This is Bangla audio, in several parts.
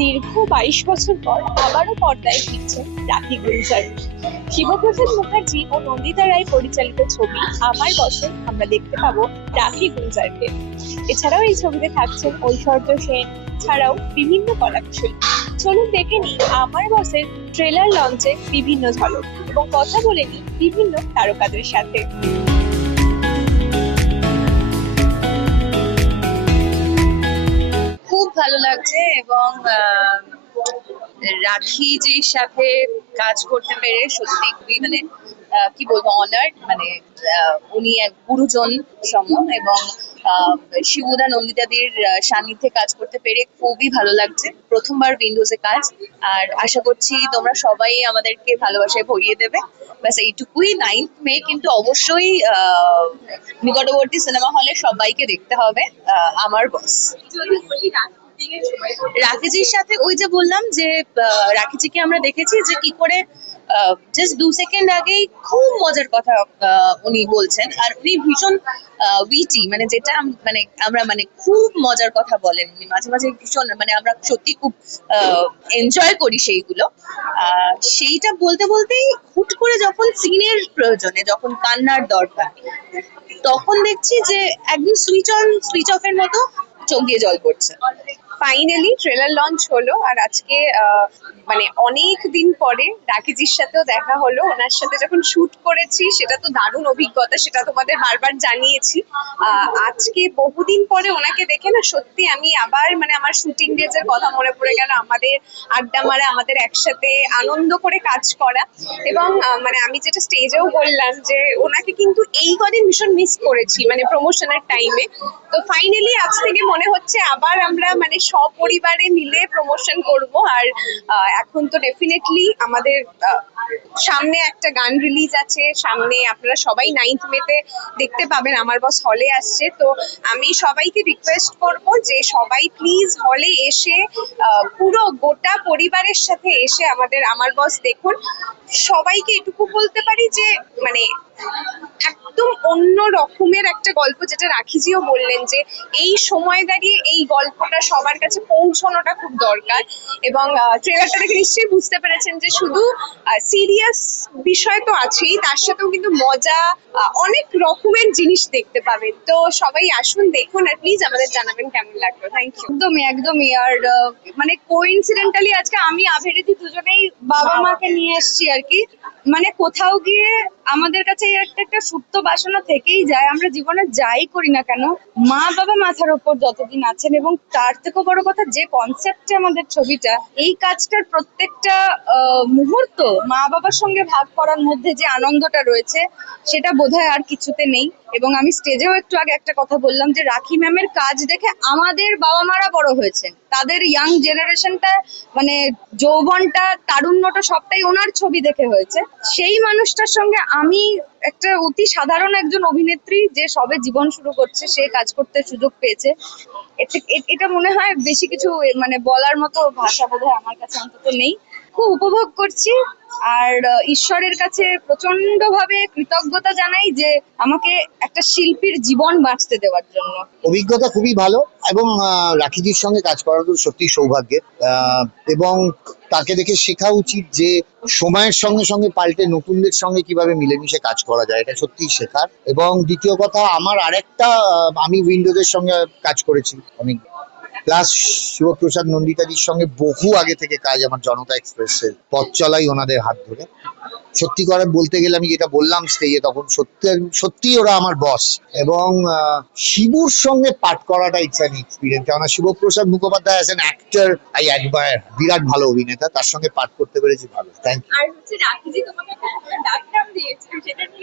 দীর্ঘ 22 বছর পর আবারও পর্দায় ফিরছেন রাখি গুলজার। শিবপ্রসাদ মুখার্জি ও নন্দিতা রায় পরিচালিত ছবি আমার বসে আমরা দেখতে পাবো রাখি গুলজারকে। এছাড়াও এই ছবিতে থাকছেন ঐশ্বর্য সেন, ছাড়াও বিভিন্ন কলাকুশলী। চলুন দেখে নিই আমার বসের ট্রেলার লঞ্চে বিভিন্ন ঝলক এবং কথা বলে নিই বিভিন্ন তারকাদের সাথে। খুব ভালো লাগছে এবং রাখিজির সাথে কাজ করতে পেরে সত্যি খুবই কি বলবো অনার্ড। উনি এক গুরুজন সম এবং শিবুদা নন্দিতাদির সান্নিধ্যে কাজ করতে পেরে খুবই ভালো লাগছে। প্রথমবার উইন্ডোজে কাজ, আর আশা করছি তোমরা সবাই আমাদেরকে ভালোবাসায় ভরিয়ে দেবে। ব্যাস এইটুকুই। 9th মে কিন্তু অবশ্যই নিকটবর্তী সিনেমা হলে সবাইকে দেখতে হবে আমার বস। রাখিজির সাথে ওই যে বললাম যে রাখিজিকে আমরা দেখেছি যে কি করে জাস্ট 2 সেকেন্ড আগেই খুব মজার কথা উনি বলছেন, আর উনি ভীষণ উইটি, যেটা আমরা খুব মজার কথা বলেন উনি মাঝে মাঝে ভীষণ, আমরা সত্যি খুব এনজয় করি সেইগুলো। সেইটা বলতে বলতেই হুট করে যখন সিনের প্রয়োজনে, যখন কান্নার দরকার, তখন দেখছি যে একদম সুইচ অফের মতো চোখ দিয়ে জল পড়ছে। ফাইনালি ট্রেলার লঞ্চ হলো, আর আজকে অনেক দিন পরে রাখিজির সাথেও দেখা হলো। ওনার সাথে যখন শুট করেছি সেটা তো দারুণ অভিজ্ঞতা, সেটা তোমাদের বারবার জানিয়েছি। আজকে বহুদিন পরে ওনাকে দেখে না সত্যি আমি আবার আমার শুটিং ডেজ এর কথা মনে পড়ে গেল, আমাদের আড্ডা মারা, আমাদের একসাথে আনন্দ করে কাজ করা। এবং আমি যেটা স্টেজেও বললাম যে ওনাকে কিন্তু এই কদিন ভীষণ মিস করেছি প্রমোশনের টাইমে। তো ফাইনালি আজ থেকে মনে হচ্ছে আবার আমরা সপরিবারে মিলে প্রমোশন করব। আর এখন তো ডেফিনেটলি আমাদের সামনে একটা গান রিলিজ আছে, সামনে আপনারা সবাই 9th মেতে দেখতে পাবেন। আমার বস হলে আসছে, তো আমি সবাইকে রিকোয়েস্ট করব যে সবাই প্লিজ হলে এসে পুরো গোটা পরিবারের সাথে এসে আমাদের আমার বস দেখুন। সবাইকে এটুকু বলতে পারি যে একদম অন্য রকমের একটা গল্প, যেটা রাখিজিও বললেন যে এই সময় দাঁড়িয়ে এই গল্পটা সবার কাছে পৌঁছানোটা খুব দরকার। এবং ট্রেলারটা দেখে নিশ্চয়ই বুঝতে পেরেছেন যে শুধু সিরিয়াস বিষয় তো আছেই, তার সাথেও কিন্তু মজা, অনেক রকমের জিনিস দেখতে পাবেন। তো সবাই আসুন, দেখুন, আর প্লিজ আমাদের জানাবেন কেমন লাগলো। Thank you. একদমই। আর কোইন্সিডেন্টালি আজকে আমি আভেরিদি দুজনেই বাবা মাকে নিয়ে এসেছি আর কি। কোথাও গিয়ে আমাদের কাছে একটা সুপ্ত বাসনা থেকেই যায়, আমরা জীবনে যাই করি না কেন মা বাবা মাথার উপর যতদিন আছেন। এবং তার থেকেও বড় কথা, যে কনসেপ্টে আমাদের ছবিটা, এই কাজটার প্রত্যেকটা মুহূর্ত মা বাবার সঙ্গে ভাগ করার মধ্যে যে আনন্দটা রয়েছে সেটা বোধহয় আর কিছুতে নেই। এবং আমি স্টেজেও একটু আগে একটা কথা বললাম যে রাখি ম্যামের কাজ দেখে আমাদের বাবা মারা বড় হয়েছেন, তাদের ইয়াং জেনারেশনটা যৌবনটা, তারুণ্যটা সবটাই ওনার ছবি দেখে হয়েছে। সেই মানুষটার সঙ্গে আমি একটা অতি সাধারণ একজন অভিনেত্রী যে সবে জীবন শুরু করছে, সে কাজ করতে সুযোগ পেয়েছে। এটা মনে হয় বেশি কিছু বলার মতো ভাষা বোধহয় আমার কাছে অন্তত নেই। খুব উপভোগ করছি, আর ঈশ্বরের কাছে প্রচন্ড ভাবে কৃতজ্ঞতা জানাই যে আমাকে একটা শিল্পীর জীবন বাঁচতে দেওয়ার জন্য। অভিজ্ঞতা খুবই ভালো, এবং রাখিজির সঙ্গে কাজ করা তো সত্যি সৌভাগ্যের। এবং তাকে দেখে শেখা উচিত যে সময়ের সঙ্গে সঙ্গে পাল্টে নতুনদের সঙ্গে কিভাবে মিলেমিশে কাজ করা যায়, এটা সত্যি শেখার। এবং দ্বিতীয় কথা, আমার আরেকটা, আমি উইন্ডোজের সঙ্গে কাজ করেছি অনেক, প্লাস শিবপ্রসাদ নন্দিতাদির সঙ্গে বহু আগে থেকে কাজ আমার জনতা এক্সপ্রেসের পথ চলাই ওনাদের হাত ধরে। সত্যি করে বলতে গেলে আমি যেটা বললাম স্টেজে, তখন সত্যি ওরা আমার বস। এবং শিবুর সঙ্গে পাঠ করাটা ইটস অ্যান এক্সপিরিয়েন্স, কেননা Shibprasad Mukhopadhyay as an actor I admire, বিরাট ভালো অভিনেতা, তার সঙ্গে পাঠ করতে পেরেছি, ভালো। Thank you. আর রাখিজি তোমাকে একটা ডাক নাম দিয়েছে, সেটা কি?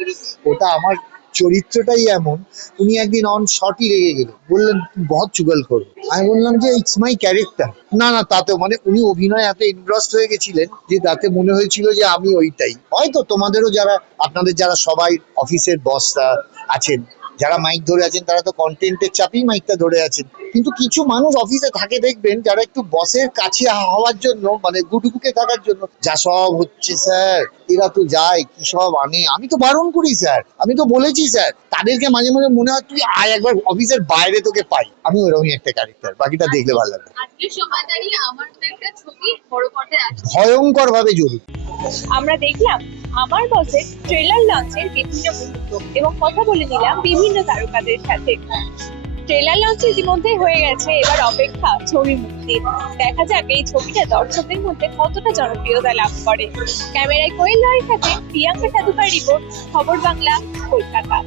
ওটা আমার চরিত্রটাই এমন। উনি একদিন অন শটই রেগে গেল, বললেন বহুত চুগল করো। আমি বললাম যে ইটস মাই ক্যারেক্টার। না তাতেও উনি অভিনয় এত ইনভলভড হয়ে গেছিলেন যে তাতে মনে হয়েছিল যে আমি ওইটাই। হয়তো তোমাদেরও আপনাদের যারা সবাই অফিসের বসরা আছেন, যারা মাইক ধরে আছেন, তারা তো কন্টেন্টের চাপেই মাইকটা ধরে আছেন। কিন্তু কিছু মানুষ অফিসে থাকে দেখবেন, যারা একটু বসের কাছে হওয়ার জন্য, গুটুকুকে থাকার জন্য, যা সব হচ্ছে স্যার, এরা তো যায় কি সব আনে, আমি তো বারণ করি স্যার, আমি তো বলেছি স্যার, তাদেরকে মাঝে মাঝে মনে হয় তুই আয় একবার অফিসের বাইরে তোকে পাই। আমি ওরকমই একটা ক্যারেক্টার, বাকিটা দেখলে ভালো লাগবে। আজকের সময় দাঁড়িয়ে আমাদের ভয়ঙ্কর ভাবে জরুরি। আমরা দেখলাম আমার বসের ট্রেলার লঞ্চের বিভিন্ন মুহূর্ত এবং কথা বলে নিলাম বিভিন্ন তারকাদের সাথে। ট্রেলার লঞ্চ ইতিমধ্যে হয়ে গেছে, এবার অপেক্ষা ছবি মুক্তির। দেখা যাক এই ছবিটা দর্শকদের মধ্যে কতটা জনপ্রিয়তা লাভ করে। ক্যামেরায় কোয়েল রায়ের সাথে প্রিয়াঙ্কা সাধুকার রিপোর্ট, খবর বাংলা, কলকাতা।